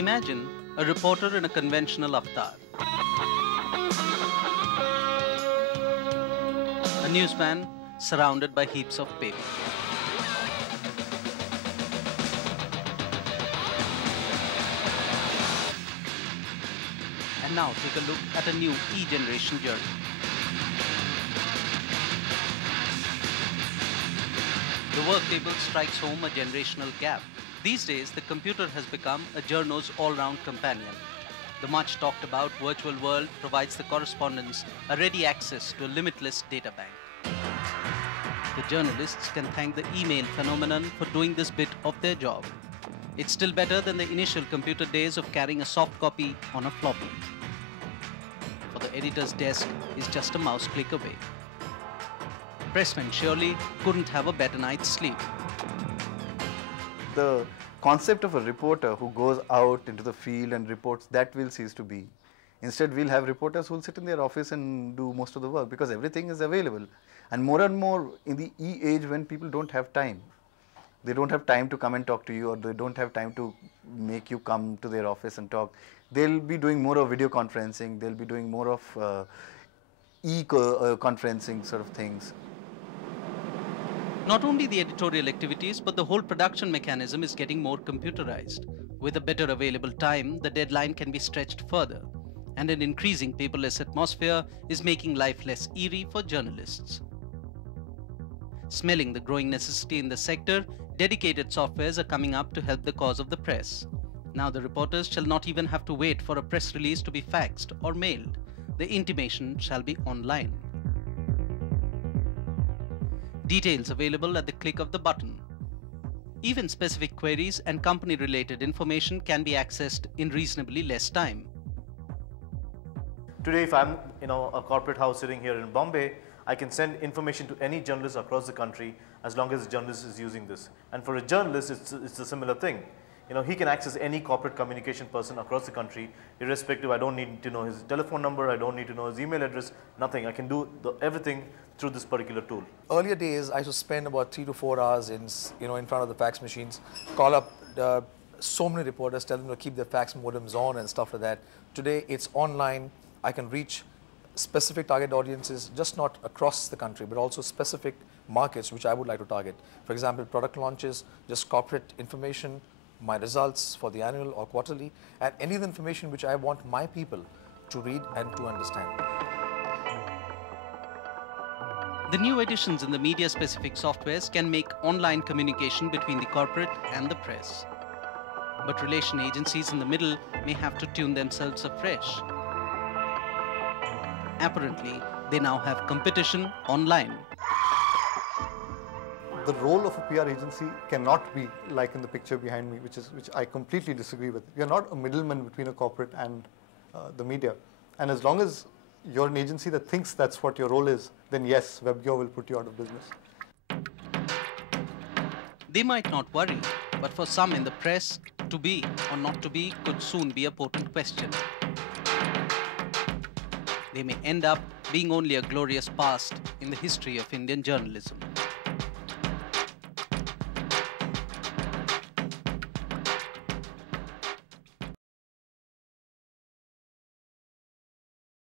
imagine a reporter in a conventional avatar. A newsman surrounded by heaps of paper. And now take a look at a new e-generation journal. The work table strikes home a generational gap. These days, the computer has become a journo's all-round companion. The much talked about virtual world provides the correspondents a ready access to a limitless data bank. The journalists can thank the email phenomenon for doing this bit of their job. It's still better than the initial computer days of carrying a soft copy on a floppy. For the editor's desk is just a mouse click away. Pressmen surely couldn't have a better night's sleep. The concept of a reporter who goes out into the field and reports, that will cease to be. Instead, we'll have reporters who will sit in their office and do most of the work because everything is available. And more in the e-age when people don't have time. They don't have time to come and talk to you, or they don't have time to make you come to their office and talk. They'll be doing more of video conferencing, they'll be doing more of e-conferencing sort of things. Not only the editorial activities, but the whole production mechanism is getting more computerized. With a better available time, the deadline can be stretched further. And an increasing paperless atmosphere is making life less eerie for journalists. Smelling the growing necessity in the sector, dedicated softwares are coming up to help the cause of the press. Now the reporters shall not even have to wait for a press release to be faxed or mailed. The intimation shall be online. Details available at the click of the button. Even specific queries and company-related information can be accessed in reasonably less time. Today, if I'm a corporate house sitting here in Bombay, I can send information to any journalist across the country as long as the journalist is using this. And for a journalist, it's a similar thing. He can access any corporate communication person across the country, irrespective. I don't need to know his telephone number, I don't need to know his email address, nothing. I can do everything through this particular tool. Earlier days, I used to spend about 3 to 4 hours in front of the fax machines, call up so many reporters, tell them to keep their fax modems on and stuff like that. Today, it's online. I can reach specific target audiences, just not across the country, but also specific markets which I would like to target. For example, product launches, just corporate information, my results for the annual or quarterly, and any of the information which I want my people to read and to understand. The new additions in the media-specific softwares can make online communication between the corporate and the press. But relation agencies in the middle may have to tune themselves afresh. Apparently, they now have competition online. The role of a PR agency cannot be like in the picture behind me, which I completely disagree with. You're not a middleman between a corporate and the media. And as long as you're an agency that thinks that's what your role is, then yes, WebGeo will put you out of business. They might not worry, but for some in the press, to be or not to be could soon be a potent question. They may end up being only a glorious past in the history of Indian journalism.